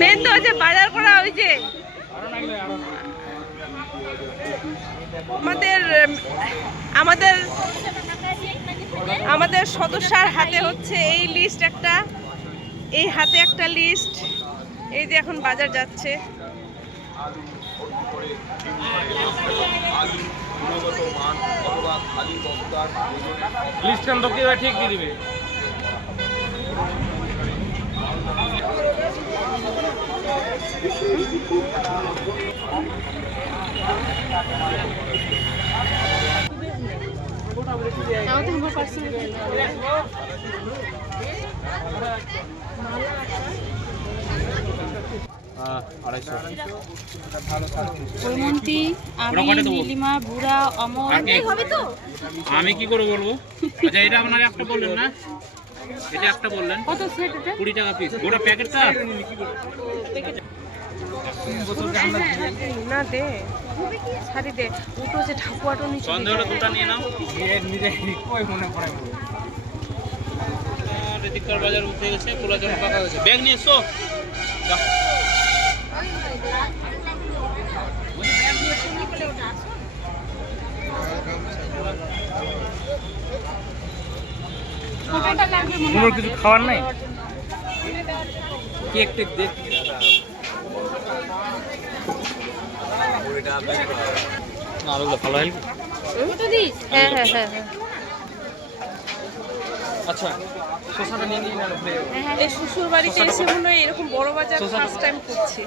Main তো হচ্ছে বাজার করা ওই যে আমাদের আমাদের সদস্যর হাতে হচ্ছে এই লিস্ট একটা, এই হাতে একটা লিস্ট, এই যে এখন বাজার যাচ্ছে। ঠিক দিয়ে দিবে। আমি কি করে বলবো? আচ্ছা এটা আপনার একটা বললেন না, এটা একটা বললেন কত সেট? এটা 20 টাকা পিস। ওটা প্যাকেটটা না দে ছাড়ি দে, উঠো যে ঠাকুয়াটো নিচে সন্দেহটা দুটো নিয়ে নাও। নিজে কই মনে পড়ে রেদিকার বাজার উঠে গেছে, কোলাচন পাকা গেছে। ব্যাগ নিয়ে এসো। তোমার কিছু খাওয়ার নাই? কেক টেক দেখ। আলুগুলো ভালো হয়। হ্যাঁ হ্যাঁ হ্যাঁ হ্যাঁ। আচ্ছা শসাটা নিয়ে নিন। এই শ্বশুর বাড়িতে এসে মনে হয় এরকম বড় বাজার ফার্স্ট টাইম করছি।